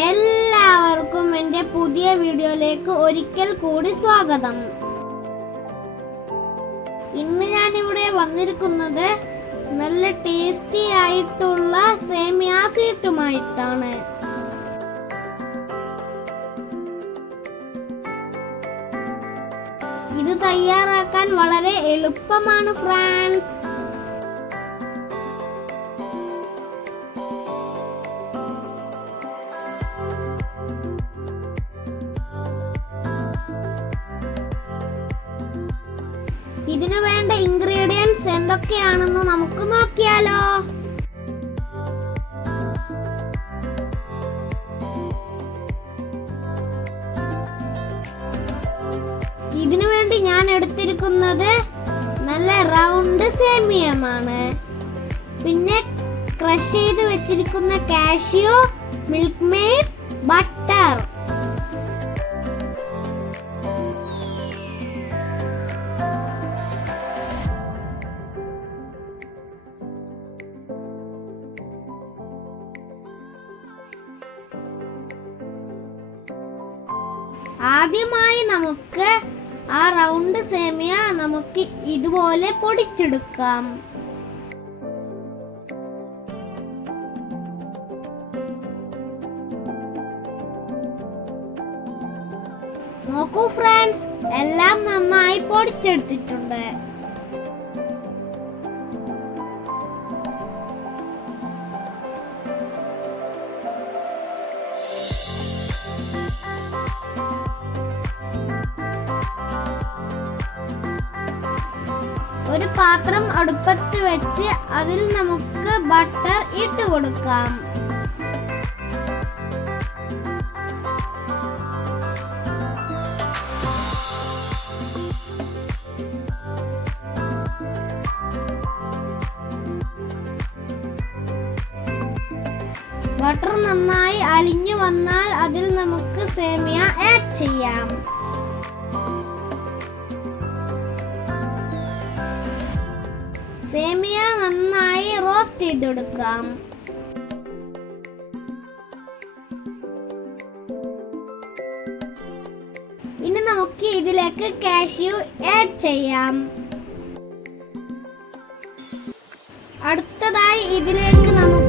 എല്ലാവർക്കും എൻ്റെ പുതിയ വീഡിയോയിലേക്ക് ഒരിക്കൽ കൂടി സ്വാഗതം. ഇന്ന് ഞാൻ ഇവിടെ വന്നിരിക്കുന്നത് നല്ല ടേസ്റ്റി ആയിട്ടുള്ള സേമിയ സ്വീറ്റുമായിട്ടാണ്. ഇത് തയ്യാറാക്കാൻ വളരെ എളുപ്പമാണ് ഫ്രണ്ട്സ്. ഇതിനു വേണ്ട ഇൻഗ്രീഡിയൻസ് എന്തൊക്കെയാണെന്ന് നമുക്ക് നോക്കിയാലോ. ഇതിനു വേണ്ടി ഞാൻ എടുത്തിരിക്കുന്നത് നല്ല റൗണ്ട് സേമിയമാണ്. പിന്നെ ക്രഷ് ചെയ്ത് വെച്ചിരിക്കുന്ന കാഷ്യൂ, മിൽക്ക് മെയ്ഡ്, ബട്ടർ. ആദ്യമായി നമുക്ക് ആ റൗണ്ട് സേമിയ നമുക്ക് ഇതുപോലെ പൊടിച്ചെടുക്കാം. നോക്കൂ ഫ്രണ്ട്സ്, എല്ലാം നന്നായി പൊടിച്ചെടുത്തിട്ടുണ്ട്. ഒരു പാത്രം അടുപ്പത്ത് വെച്ച് അതിൽ നമുക്ക് ബട്ടർ ഇട്ട് കൊടുക്കാം. ബട്ടർ നന്നായി അലിഞ്ഞു വന്നാൽ അതിൽ നമുക്ക് സേമിയ ആഡ് ചെയ്യാം. സേമിയ നന്നായി റോസ്റ്റ് ചെയ്തെടുക്കാം. ഇനി നമുക്ക് ഇതിലേക്ക് കാഷ്യൂ ആഡ് ചെയ്യാം. അടുത്തതായി ഇതിലേക്ക് നമുക്ക്